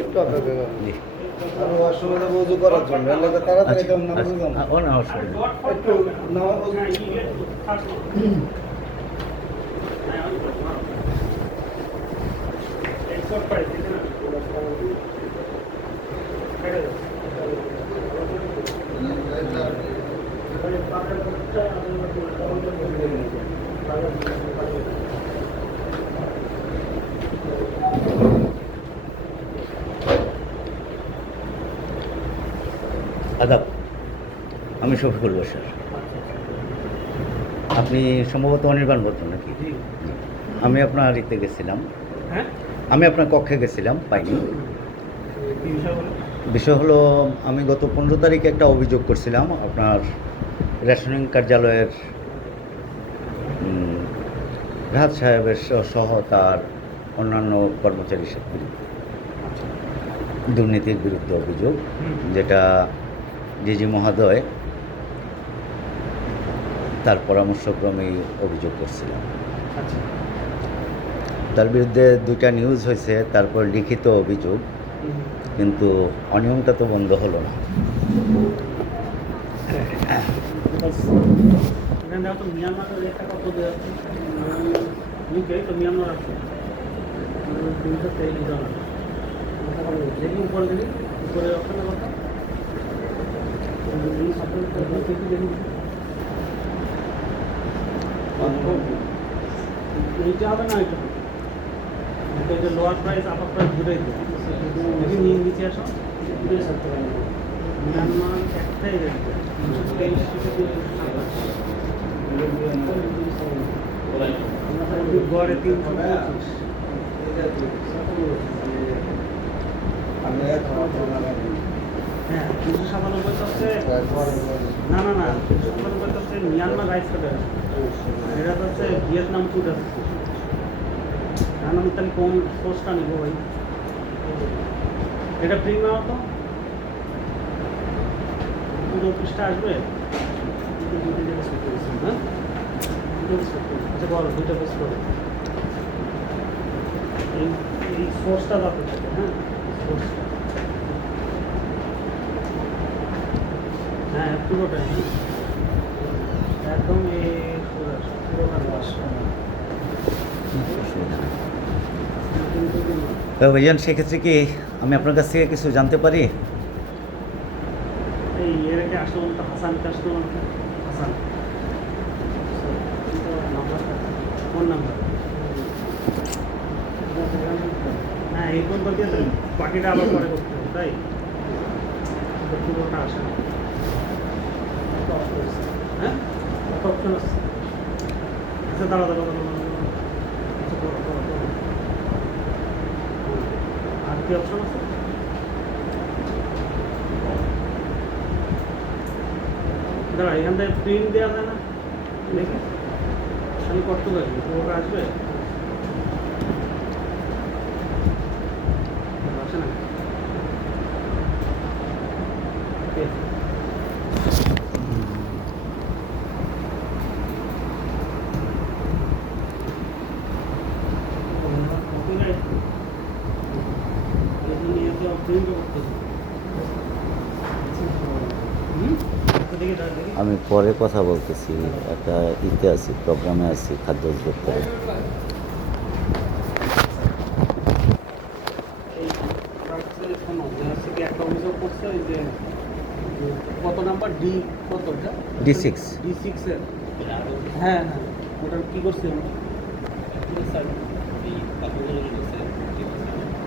একটু অপেক্ষা করুন। আর ওয়াশরুমে যাবো উজু করার জন্য, এর লাগে তাড়াতাড়ি কেমন নামাজ যাবো। একটু নামাজ আদাব, আমি শফিকুল বসার। আপনি সম্ভবত অনির্বাণ ভদ্র নাকি? আমি আপনার ইতে গেছিলাম, আমি আপনার কক্ষে গেছিলাম, পাইনি। বিষয় হলো, আমি গত 15 তারিখে একটা অভিযোগ করছিলাম আপনার রেশনিং কার্যালয়ের রাহাত সাহেবের সহ তার অন্যান্য কর্মচারীর বিরুদ্ধে দুর্নীতির বিরুদ্ধে অভিযোগ, যেটা ডিজি মহোদয় তার পরামর্শক্রমেই অভিযোগ করছিলাম। তার বিরুদ্ধে 2টা নিউজ হয়েছে, তারপর লিখিত অভিযোগ, কিন্তু অনিয়মটা তো বন্ধ হলো না। এইটা হবে না, এটা এটা লোয়ার প্রাইস আপার প্রাইস দুটোই দেবে। দেখি নিচে আসো, মিয়ানমার একটাই রেট গড়ে 325। হ্যাঁ, 397 হচ্ছে না না না 397 হচ্ছে মিয়ানমার রাইস কাটার, এটা হচ্ছে ভিয়েতনাম ফুড অ্যাসোসিয়েশন। আমি তাহলে কোন কোর্সটা নেবো ভাই? এটা প্রিমিয়াম তো পুরো পৃষ্ঠা আসবে। হ্যাঁ, আচ্ছা বলো, 2টা পেজ করে এই সোর্সটা দাও। হ্যাঁ, সোর্সটা হ্যাঁ পুরোটাই একদম তো ভাইজান, সেক্ষেত্রে কি আমি আপনার কাছ থেকে কিছু জানতে পারি? এই এর আগে আসলো তো হাসান আসলো, হাসান ফোন নাম্বার। হ্যাঁ, এই ফোন দিয়ে তো বাকিটা আবার পরে করতে হবে, তাই পুরোটা আসে না। হ্যাঁ, কত অপশন আছে? আচ্ছা দাঁড়া দাঁড়া দাঁড়া, আর কি অপশন আছে? দাঁড়া, এখান থেকে প্রিন্ট দেওয়া যায় না, দেখি আমি করতে পারি, পুরোটা আসবে আসে না। আমি পরে কথা বলতেছি, একটা ইতে আছি, প্রোগ্রামে আছি, খাদ্য অধিদপ্তরে। একটা অভিযোগ করছে যে কত নাম্বার ডি, কতটা D6 D6 এর। হ্যাঁ হ্যাঁ, ওটা কি করছে?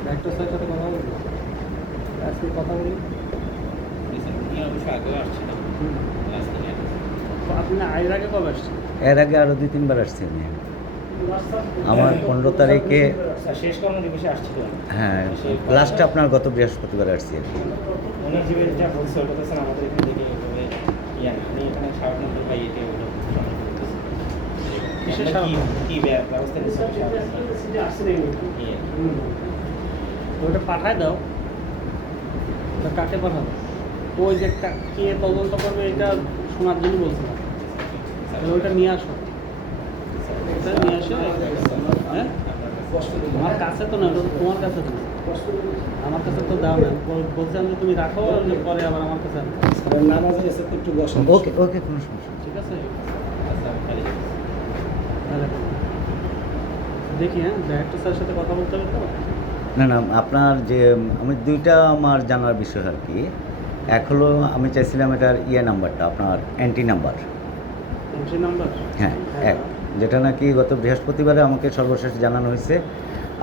ডাক্তার স্যারের সাথে কথা বলবো, আজকে কথা বলি। আপনি এর আগে কবে আসছেন? এর আগে আরও 2-3 বার আসছি আমি। আমার 15 তারিখে শেষ কর্মদিবসে আসছিল। হ্যাঁ, লাস্টে আপনার গত বৃহস্পতিবার আসছি আর কি। ওনার যে যেটা বলছে ওটা তো স্যার আমাদের এখানে দেখে এভাবে আপনি এখানে সারাদিন ভাই এটা ওটা কি ব্যবস্থা ওটা পাঠায় দাও। কাকে পাঠাবো? ওই যে কে তদন্ত করবে এটা শোনার জন্য বলছিলাম। ওইটা নিয়ে আসো, ওটা নিয়ে আসো। হ্যাঁ, আমার কাছে তো না, তোমার কাছে তো না। আমার কাছে তো দাও না, বলছিলাম যে তুমি রাখো, পরে আবার আমার কাছে আনতে। নামাজে এসে তো একটু বসেন। ওকে ওকে, কোনো সমস্যা নেই। ঠিক আছে, আচ্ছা আমি খালি যাচ্ছি। তাহলে দেখি, হ্যাঁ ডাইরেক্টর স্যারের সাথে কথা বলতে হবে তো। না না, আপনার যে আমি দুইটা আমার জানার বিষয় আর কি। এক হলো আমি চাইছিলাম এটার নাম্বারটা, আপনার এন্ট্রি নাম্বার। Entry number? হ্যাঁ, এক যেটা নাকি গত বৃহস্পতিবারে আমাকে সর্বশেষ জানানো হয়েছে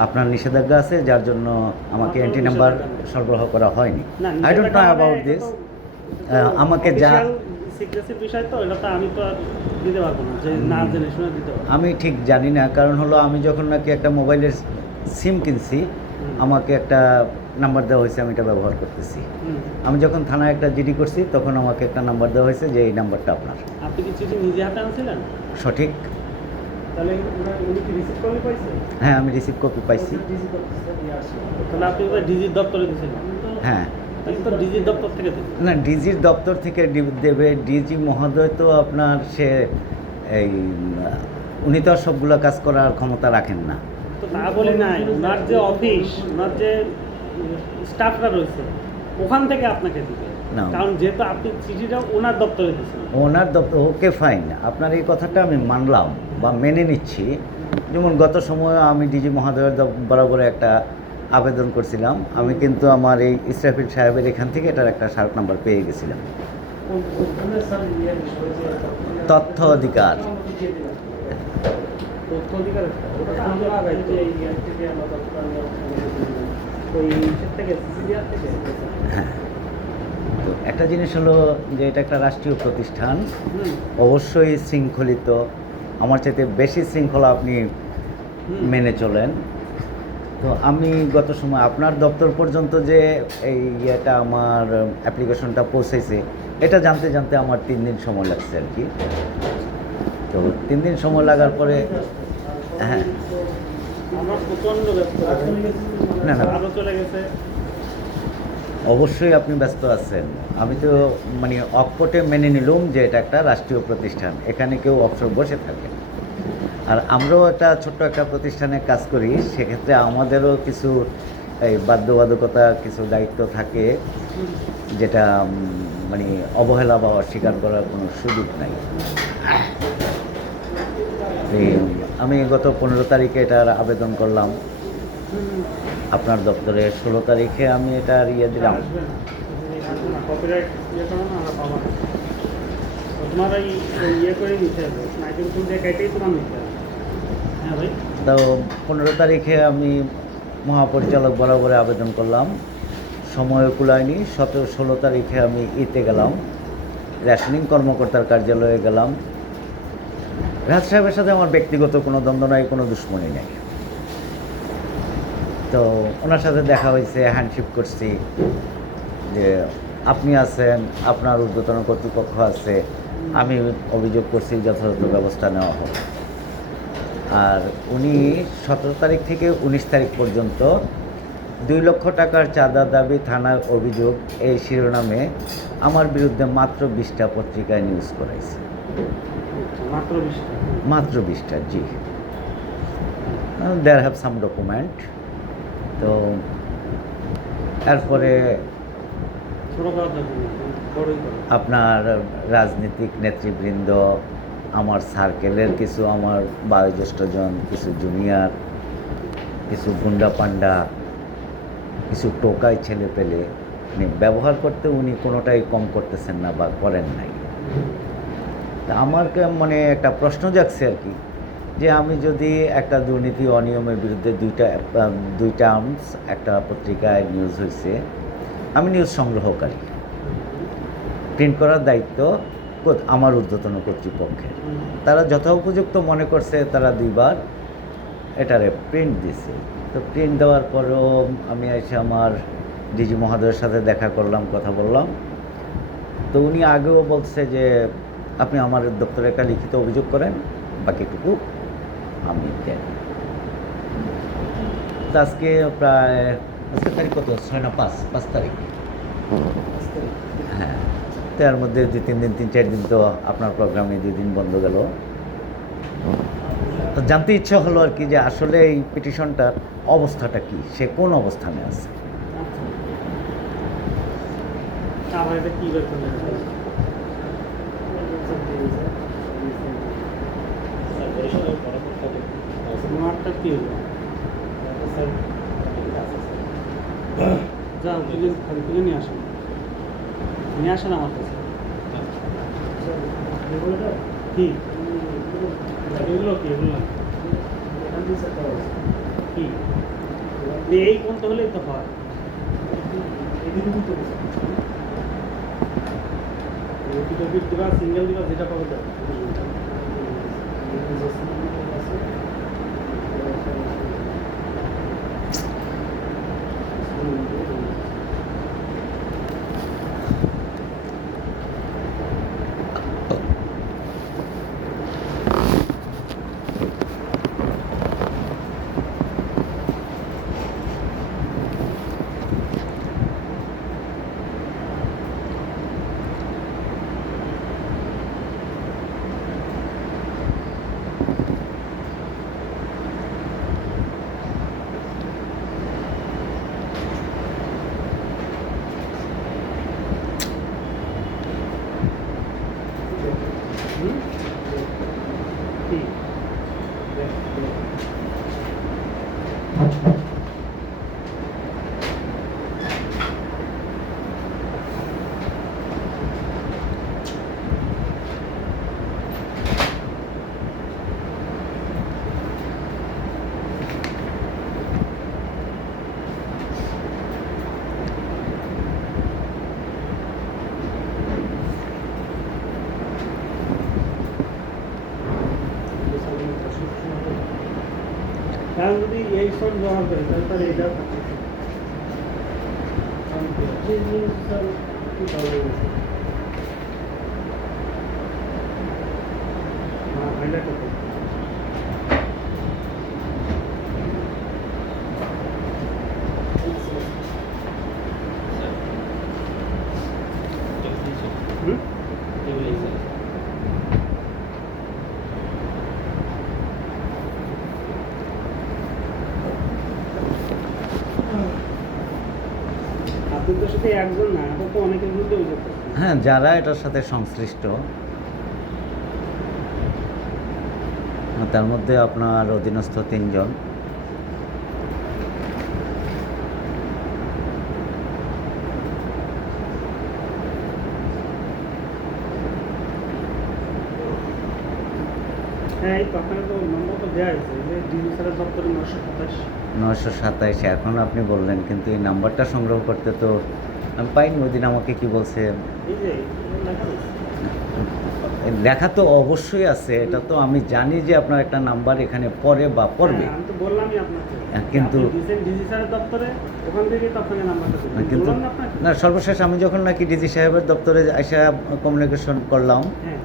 আপনার নিষেধাজ্ঞা আছে, যার জন্য আমাকে এন্ট্রি নাম্বার সরবরাহ করা হয়নি। I don't know about this. আমাকে যা সিক্রেসির বিষয় তো, এটা তো আমি তো আর দিতে পারবো না, যে না জেনে শুনে দিতে পারবো। আমি ঠিক জানি না, কারণ হলো আমি যখন নাকি একটা মোবাইলের সিম কিনছি আমাকে একটা নাম্বার দেওয়া হয়েছে, আমি এটা ব্যবহার করতেছি। আমি যখন থানায় একটা জিডি করছি তখন আমাকে একটা নাম্বার দেওয়া হয়েছে যে এই নাম্বারটা আপনার। আপনি কি চিঠি নিজে হাতে আনছিলেন? সঠিক। তাহলে উনি কি রিসিভ করে পাইছে? হ্যাঁ, আমি রিসিভ কপি পাইছি। তাহলে আপনি ওটা ডিজির দপ্তরে দিয়েছিলেন? হ্যাঁ, তাহলে তো ডিজির দপ্তর থেকে দেবেন। না, ডিজির দপ্তর থেকে দেবে। ডিজি মহোদয় তো আপনার সে এই উনি তো আর সবগুলো কাজ করার ক্ষমতা রাখেন না। তো তা বলি নাই, ওনার যে অফিস, ওনার যে স্টাফরা রয়েছে ওখান থেকে আপনাকে দিবে। না। কারণ যেহেতু আপনি চিঠিটা ওনার দপ্তরে দিয়েছেন। ওনার দপ্তর, ওকে ফাইন, আপনার এই কথাটা আমি মানলাম বা মেনে নিচ্ছি। যেমন গত সময়ে আমি ডিজি মহোদয়ের বরাবরে একটা আবেদন করছিলাম, আমি কিন্তু আমার এই ইসরাফিল সাহেবের এখান থেকে এটার একটা শার্ট নাম্বার পেয়ে গেছিলাম। তথ্য অধিকার। তথ্য অধিকার একটা, ওটা তো আমরা আগাই যে এই ইয়ার থেকে আমরা তথ্য ওই ইসের থেকে সিসিডিআর থেকে। হ্যাঁ, তো একটা জিনিস হলো যে এটা একটা রাষ্ট্রীয় প্রতিষ্ঠান, হুম, অবশ্যই শৃঙ্খলিত। আমার চাইতে বেশি শৃঙ্খলা আপনি মেনে চলেন। তো আমি গত সময় আপনার দপ্তর পর্যন্ত যে এই ইয়েটা আমার অ্যাপ্লিকেশনটা পৌঁছেছে, এটা জানতে জানতে আমার 3 দিন সময় লাগছে আর কি। তো 3 দিন সময় লাগার পরে হ্যাঁ, আমার প্রচন্ড ব্যস্ত। না, না। আরও চলে গেছে। অবশ্যই আপনি ব্যস্ত আছেন। আমি তো মানে অকপটে মেনে নিলাম যে এটা একটা রাষ্ট্রীয় প্রতিষ্ঠান, এখানে কেউ অবসর বসে থাকে। আর আমরাও একটা ছোট্ট একটা প্রতিষ্ঠানে কাজ করি, সেক্ষেত্রে আমাদেরও কিছু এই বাধ্যবাধকতা, কিছু দায়িত্ব থাকে, যেটা মানে অবহেলা বা অস্বীকার করার কোনো সুযোগ নাই। আমি গত 15 তারিখে এটার আবেদন করলাম আপনার দপ্তরে। 16 তারিখে আমি এটার দিলাম। কপিরাইট ইয়ে করো না, আমরা পাবো না। তোমার এই ইয়ে করে নিতে হবে, নাইটের ফুল দিয়ে কেটেই তোমার নিতে হবে। হ্যাঁ ভাই। তো 15 তারিখে আমি মহাপরিচালক বরাবরে আবেদন করলাম, সময় কুলায়নি। 17-16 তারিখে আমি ইতে গেলাম, রেশনিং কর্মকর্তার কার্যালয়ে গেলাম। রাজ সাহেবের সাথে আমার ব্যক্তিগত কোনো দ্বন্দ্ব নাই, কোনো দুশ্মনী নেই। তো ওনার সাথে দেখা হয়েছে, হ্যান্ডশেক করছি যে আপনি আছেন, আপনার ঊর্ধ্বতন কর্তৃপক্ষ আছে, আমি অভিযোগ করছি, যথাযথ ব্যবস্থা নেওয়া হবে। আর উনি 17 তারিখ থেকে 19 তারিখ পর্যন্ত 2 লক্ষ টাকার চাঁদা দাবি, থানার অভিযোগ, এই শিরোনামে আমার বিরুদ্ধে মাত্র 20টা পত্রিকায় নিউজ করাইছে। মাত্র 20টা? মাত্র 20টা, জি। There have some document. তো এরপরে আপনার রাজনীতিক নেতৃবৃন্দ, আমার সার্কেলের কিছু, আমার বয়োজ্যেষ্ঠজন, কিছু জুনিয়র, কিছু গুন্ডা পান্ডা, কিছু টোকাই ছেলে পেলে ব্যবহার করতে উনি কোনোটাই কম করতেছেন না বা করেন নাই। তা আমার মানে একটা প্রশ্ন জাগছে আর কি, যে আমি যদি একটা দুর্নীতি অনিয়মের বিরুদ্ধে দুইটা আর্মস একটা পত্রিকায় নিউজ হয়েছে, আমি নিউজ সংগ্রহকারী, প্রিন্ট করার দায়িত্ব আমার ঊর্ধ্বতন কর্তৃপক্ষের। তারা যথোপযুক্ত মনে করছে, তারা 2বার এটারে প্রিন্ট দিছে। তো প্রিন্ট দেওয়ার পরেও আমি এসে আমার ডিজি মহোদয়ের সাথে দেখা করলাম, কথা বললাম। তো উনি আগেও বলছে যে আপনি আমার দপ্তরে একটা লিখিত অভিযোগ করেন, বাকিটুকু আমি দেন। তো আজকে প্রায়, আজকে তারিখ কত, 6 না 5 তারিখ। হ্যাঁ, তো এর মধ্যে 2-3 দিন, 3-4 দিন তো আপনার প্রোগ্রামে 2 দিন বন্ধ গেল। তো জানতে ইচ্ছা হলো আর কি যে আসলে এই পিটিশনটার অবস্থাটা কি, সে কোন অবস্থানে আছে। আবার এটা কি বের করলেন? মাঠটা কি হলো? যাও তুলে তুলে নিয়ে আসেন, নিয়ে আসেন আমার কাছে। কি এগুলো কি এগুলো কি এই কোন তো হলেই তো হয়। দিবা সিঙ্গেল দিবা যেটা পাবে দাও। কি কারণ যদি এই সব ব্যবহার করে তাহলে তার এটা আপনি তো শুধু একজন না, এখন তো অনেকের বিরুদ্ধে অভিযোগ করছেন। হ্যাঁ, যারা এটার সাথে সংশ্লিষ্ট তার মধ্যে আপনার অধীনস্থ 3 জন। হ্যাঁ, এই তো আপনাকে তো নম্বর তো দেওয়া হয়েছে যে ডিজি স্যারের দপ্তরে 927। 927 এখন আপনি বললেন, কিন্তু এই নাম্বারটা সংগ্রহ করতে তো আমি পাইনি। ওই দিন আমাকে কি বলছে, এই যে লেখা রয়েছে। লেখা তো অবশ্যই আছে, এটা তো আমি জানি যে আপনার একটা নাম্বার এখানে পড়ে বা পড়বে, হ্যাঁ, আমি তো বললামই আপনাকে। কিন্তু ডিজি স্যারের দপ্তরে ওখান থেকেই তো আপনাকে নাম্বারটা দিলাম। কিন্তু বললাম না আপনাকে? না, সর্বশেষ আমি যখন নাকি ডিজি সাহেবের দপ্তরে এসে কমিউনিকেশন করলাম, হ্যাঁ।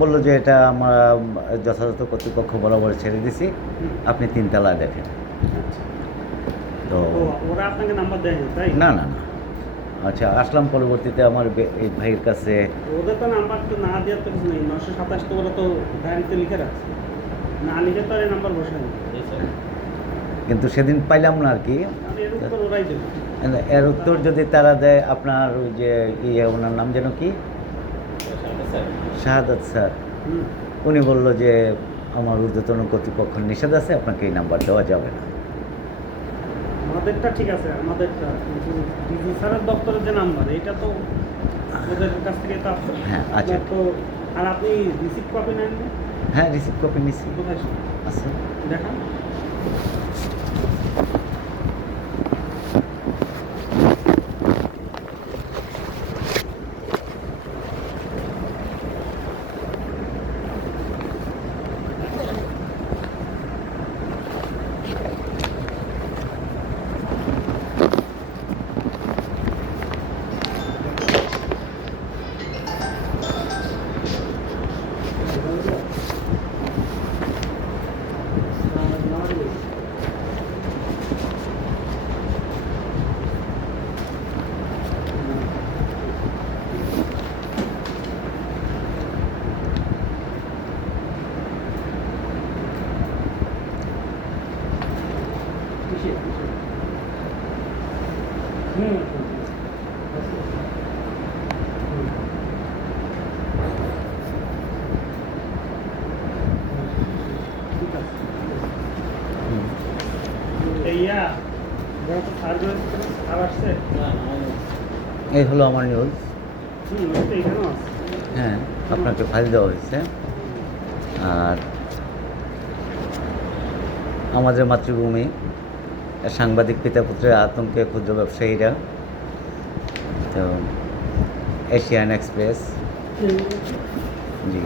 বললো যে এটা আমরা যথাযথ কর্তৃপক্ষ বরাবর ছেড়ে দিছি, আপনি 3 তলায় দেখেন। আচ্ছা। তো ও, ওরা আপনাকে নাম্বার দেয়নি তাই? না না না, আচ্ছা আসলাম পরবর্তীতে আমার এই ভাইয়ের কাছে। ওদের তো নাম্বার তো না দেওয়ার তো কিছু নেই। 927 তো ওরা তো ডায়েরিতে লিখে রাখছে, না লিখে তো আর এই নাম্বার বসে নেই। কিন্তু সেদিন পাইলাম না আর কি। তাহলে এর উত্তর ওরাই দেবে। এর উত্তর যদি তারা দেয়, আপনার ওই যে ওনার নাম যেন কি, শাহাদাত স্যার, হুম। উনি বলল যে আমার ঊর্ধ্বতন কর্তৃপক্ষ নিষেধ আছে, আপনাকে এই নাম্বার দেওয়া যাবে না। আমাদেরটা ঠিক আছে, আমাদেরটা কিন্তু ডিজি স্যারের দপ্তরের যে নাম্বার, এটা তো ওদের কাছ থেকে তো হ্যাঁ, আচ্ছা। আপনার তো। আর আপনি রিসিপ্ট কপি নেন না? হ্যাঁ, রিসিভ কপি নিছি, কোথায় ছিল? আছে। দেখান। ঠিক আছে হুম। এইয়া সার্ভিস আর আসছে এই হলো আমার নিউজ। এখানেও আছে হ্যাঁ, আপনাকে ফাইল দেওয়া হয়েছে। আর আমাদের মাতৃভূমি, সাংবাদিক পিতা পুত্রের আতঙ্কে ক্ষুদ্র ব্যবসায়ীরা, তো এশিয়ান এক্সপ্রেস, জি।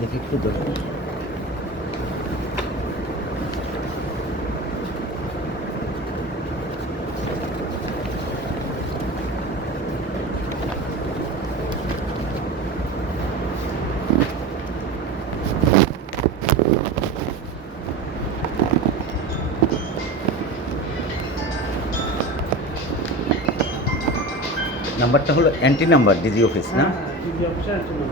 দেখি একটু ধরে। নাম্বারটা হলো অ্যান্টি নাম্বার, ডিজি অফিস না? ডিজি অফিসে আছে না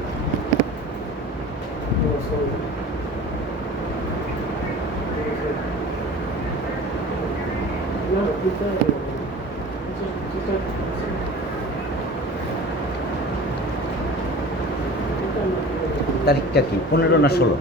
তারিখটা কি, 15 না 16?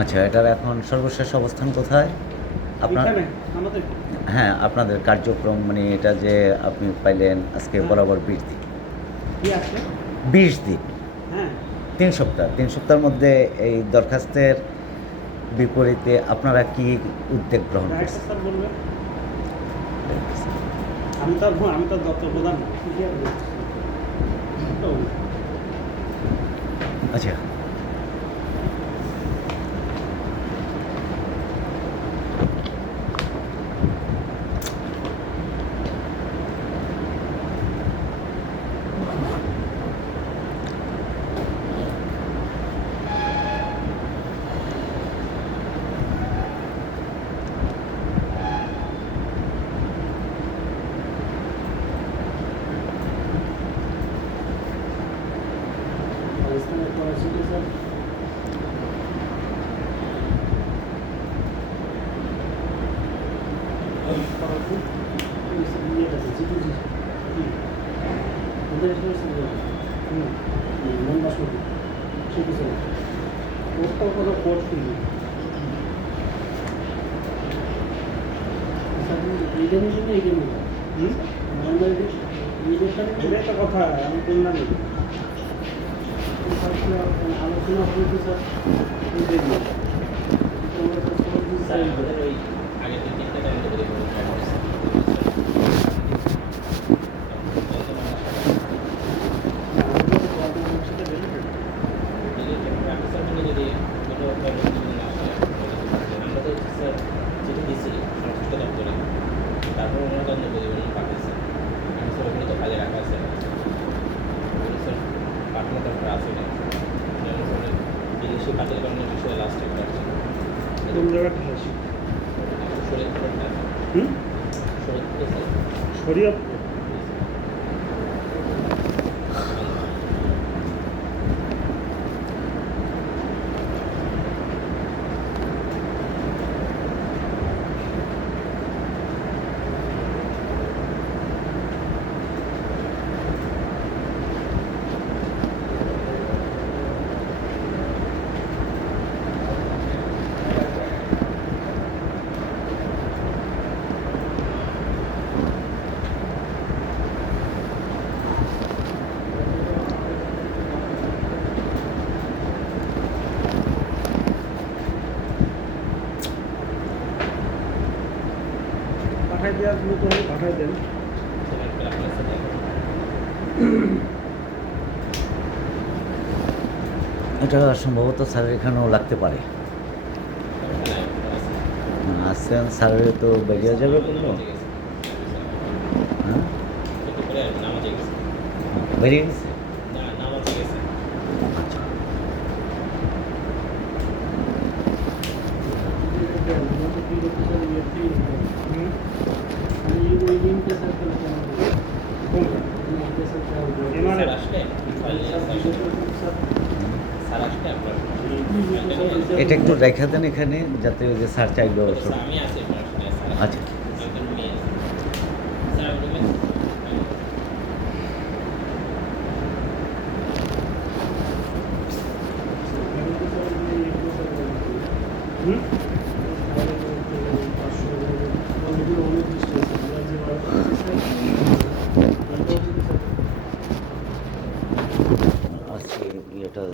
আচ্ছা, এটার এখন সর্বশেষ অবস্থান কোথায় আপনার? এখানে আমাদের হ্যাঁ, আপনাদের কার্যক্রম, মানে এটা যে আপনি পাইলেন আজকে বরাবর 20 দিন। কি আছে 20 দিন, হ্যাঁ 3 সপ্তাহ। 3 সপ্তাহের মধ্যে এই দরখাস্তের বিপরীতে আপনারা কি উদ্যোগ গ্রহণ ডাইরেক্টর করছেন? স্যার বলবে আমি তো দপ্তর প্রধান না। আচ্ছা, এটাই তো কথা আমি বললাম আলোচনা হবে তো স্যার ওই আগের দিন তিনটা টাইম করে যদি কোনো আমরা তো স্যার চিঠি দিচ্ছি সংশ্লিষ্ট দপ্তরে, তারপর ওনারা তদন্ত করে বেশি কাজের কারণে বিষয়ে লাস্ট একটা আছে কোন জায়গাটা হাসি শরীরপুর হুম শরীরপুর স্যার শরীয়তপুর পাঠাই দেওয়ার মতো হলে পাঠাই দেন একটা আপনার সাথে এটা সম্ভবত স্যারের এখানেও লাগতে পারে। আসছেন স্যারের তো বেরিয়ে যাবে বললো। হ্যাঁ নামাজে গেছে বেরিয়ে গেছে। না নামাজে গেছে আচ্ছা ওই লিঙ্কটা স্যার তাহলে কেমন হবে? কোনটা লিঙ্কটা স্যার কেমন হবে? এমআরএফ স্যার আসলে স্যার আসলে আপনার এটা একটু রেখা দেন এখানে, যাতে ওই যে স্যার চাইলো। আমি আছি স্যার আচ্ছা একজন মেয়ে স্যার রুমে হুম অনেকগুলো অনির্দিষ্ট আছে। আমরা যে বারোটা আছে স্যার, এটাও যদি স্যার আজকে ইয়েটা